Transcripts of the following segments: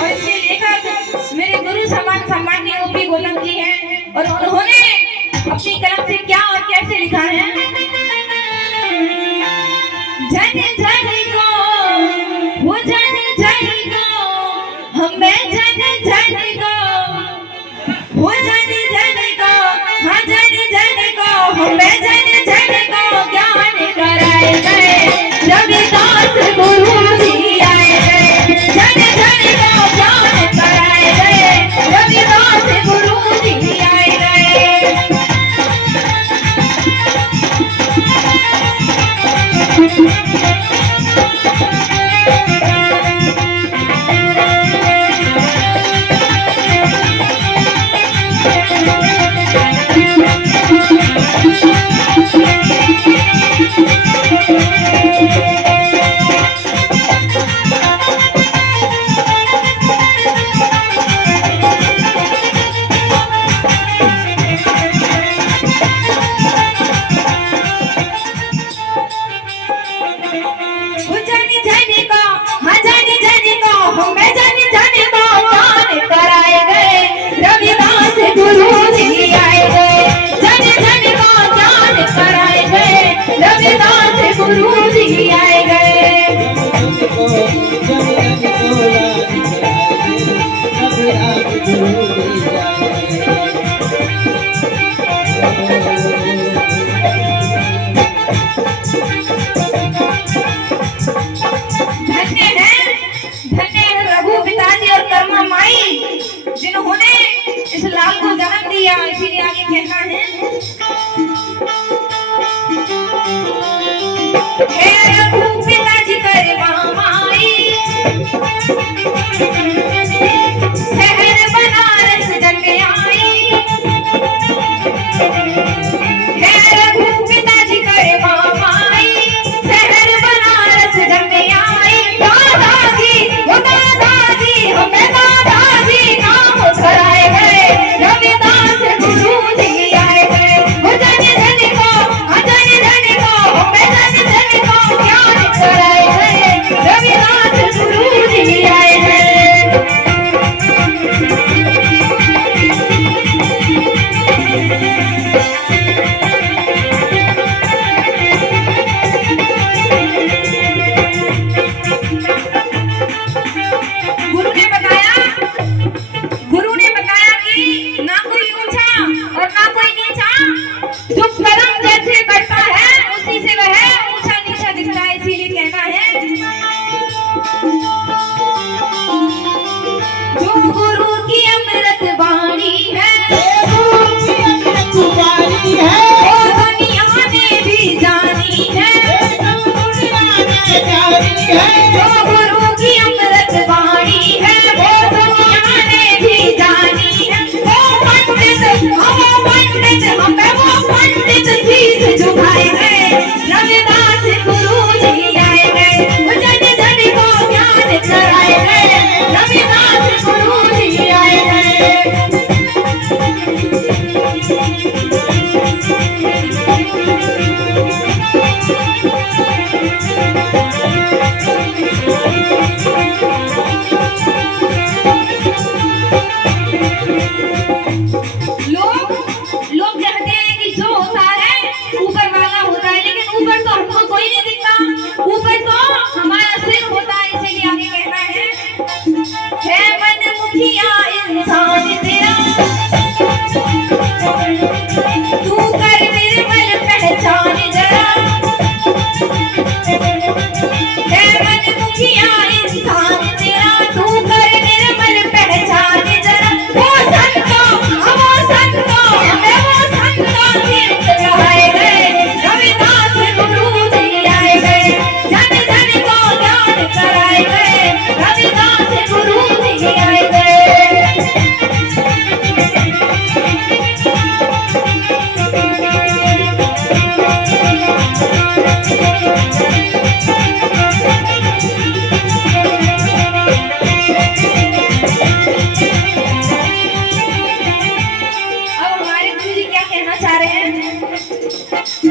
और इसके लेखक मेरे गुरु समान सम्माननीय ओपी गौतम जी हैं और उन्होंने अपनी कलम से क्या और कैसे लिखा है। जन जन को वो जन जन को हमें जन जन को वो जन जन को हाँ जन जन को हमें जन जन को ज्ञान कराए गए रविदास गुरु जी आए गए। जन जन को ज्ञान कराए गए रविदास गुरु जी आए गए। जिन्होंने इस लाल को जन्म दिया, इसीलिए आगे कहना है रघु पिताजी करे माई शहर बनारस जन्म आई। रघु पिताजी करे माई शहर बनारस जन्म आई। दादाजी वो दादाजी हमें दादाजी नाम कराए गए रविदास गुरु जी आए गए। वो जन जन को जन जन को हमें जन जन को ज्ञान कराए गए रविदास गुरु जी आए गए। गुरु ने बताया कि ना कोई ऊंचा और ना कोई नीचा, जो कर्म जैसे करता है उसी से वह ऊंचा नीचा दिखता है। इसीलिए कहना है जो गुरु की अमृत वाणी है वो दुनिया ने भी जानी है। जो गुरु की अमृत वाणी है वो दुनिया ने भी जानी है। वो पंडित हमें वो पंडित शीश झुकाए गए रविदास गुरु जी आए गए। वो जन जन को ज्ञान कराए गए रविदास गुरु जी आए गए। लोग कहते हैं कि जो होता है ऊपर वाला होता है, लेकिन ऊपर तो हमको कोई नहीं दिखता, ऊपर तो हमारा सिर होता है। इसीलिए आगे कहना है मन मुखिया इंसान तेरा तू कर निर्मल पहचान जरा। मन मुखिया इंसान तेरा तू कर निर्मल पहचान जरा। वो संतो हमें वो संतो तीर्थ कराए गए रविदास गुरु जी आए गए। जन जन को ज्ञान कराए गए रविदास गुरु जी आए गए।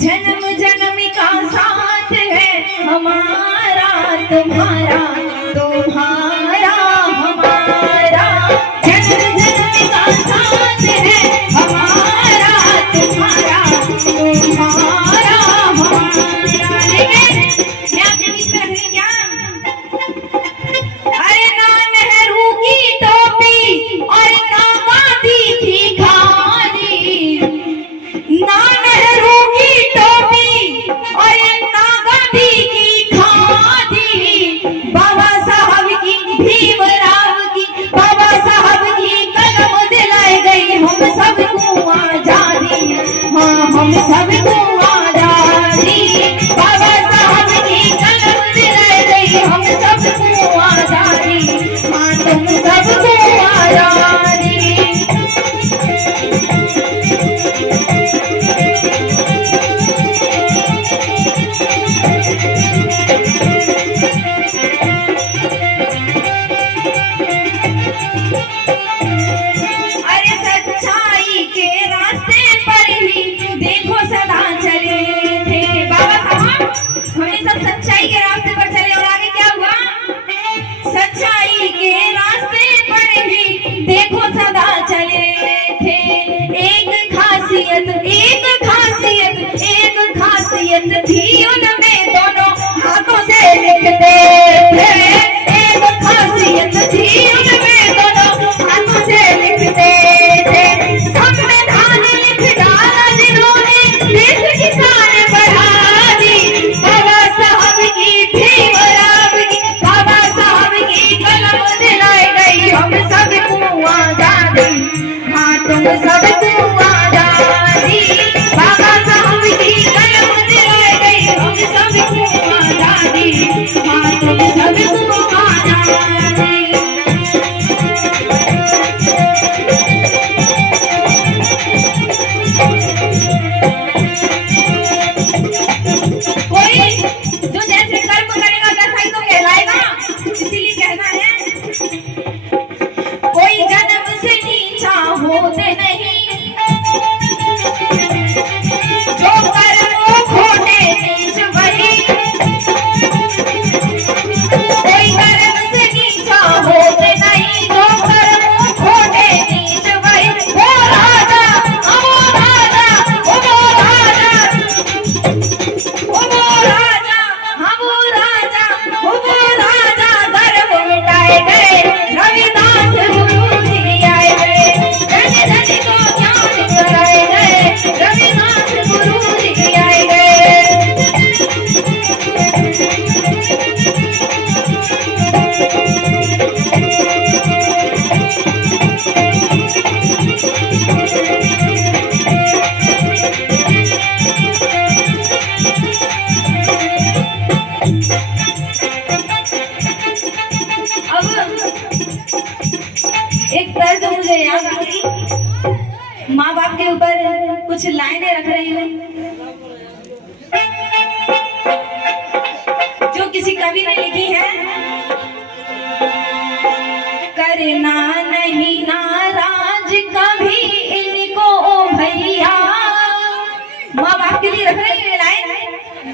जन्म जन्म का साथ है हमारा तुम्हारा तुम्हारा हमारा। हम सबको आजादी, बाबा साहब की कलम दिला गई हम सबको आजादी, हाँ तुम सबको आजादी। अरे सच्चाई के रास्ते पर ही देखो सदा चले थे बाबा साहब, हमेशा सच्चाई के रास्ते पर चले और आगे क्या हुआ? सच्चाई के रास्ते पर ही देखो सदा चले थे। एक खासियत थी उनमें, दोनों हाथों से लिखते थे। एक खासियत थी उनमें, दोनों हाथों से लिखते थे। संविधान लिख डाला जिन्होंने, देश की शान बढ़ा दी, बाबा साहब की थी बराबरी, बाबा साहब की कलम दिलाई गई हम सबको आजादी, हाँ तुम सबको आजादी, बाबा साहब की कलम दिलाई गई हम सबको आजादी, हाँ तुम सबको आजादी। कोई जो जैसे कर्म करेगा वैसा ही तो कहलाएगा, इसीलिए कहना है कोई जन्म से नीचा होते नहीं, जो कर्म खोटे नीच वही, कोई कर्म से नीचा होते नहीं, जो कर्म खोटे नीच वही। वो राजा वो राजा वो राजा वो राजा, हाँ वो राजा गर्व मिटाए गए, रविदास गुरु जी आए गए, जन जन को ज्ञान कराए गए, रविदास गुरु जी आए गए। अब एक तर्ज मुझे याद आ गई, माँ बाप के ऊपर कुछ लाइनें रख रही हूँ जो किसी कवि ने लिखी है। करना नहीं नाराज कभी इनको ओ भैया, माँ बाप के लिए रख रही है लाइन।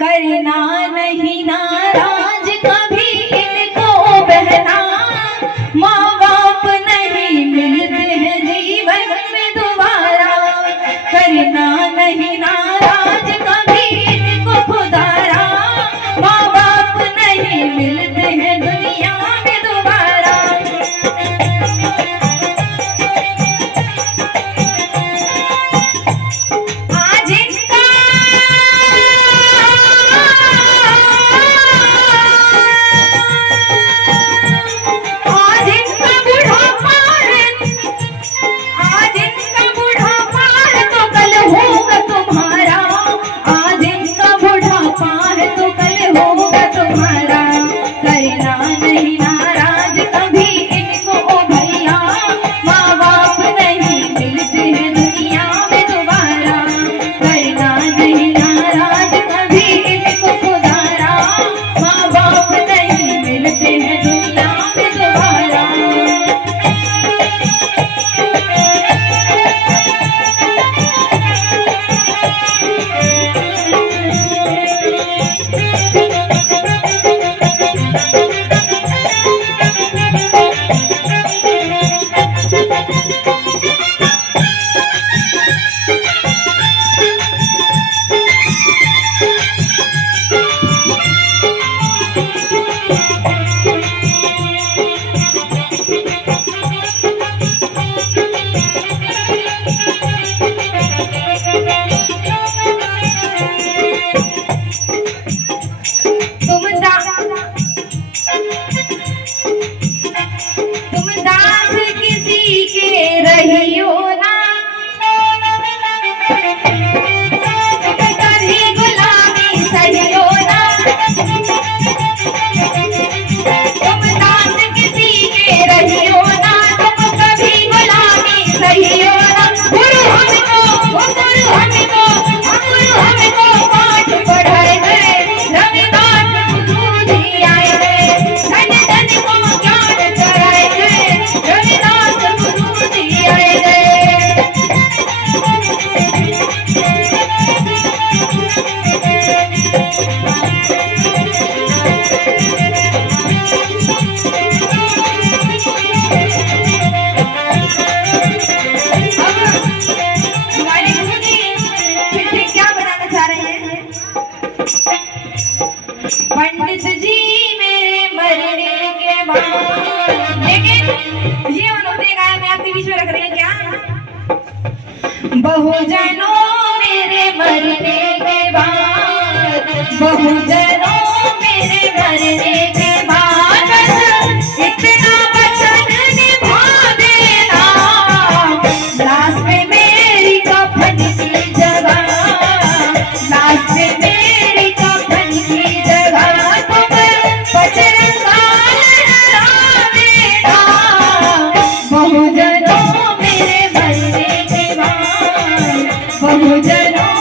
करना नहीं नाराज कभी इनको ओ बहना, माँ बाप नहीं मिलते हैं जीवन में दोबारा। करना नहीं नाराज कभी इनको खुदारा, माँ बाप नहीं मिलते हैं दुनिया में दोबारा। आज इनका बुढ़ापा है तो कल होगा तुम्हारा, ये उन्होंने गाया, मैं आपके बीच में रख रही हूँ क्या? बहुजनों मेरे मरने के बाद, बहुजनों मेरे मरने के बाद, इतना वचन निभा देना, लास्ट में मेरी कफन की जगह, लास्ट में मेरी कफन की जगह तुम बजरंगा लहरा देना। बहुजनों मेरे मरने के बाद, बहुजनों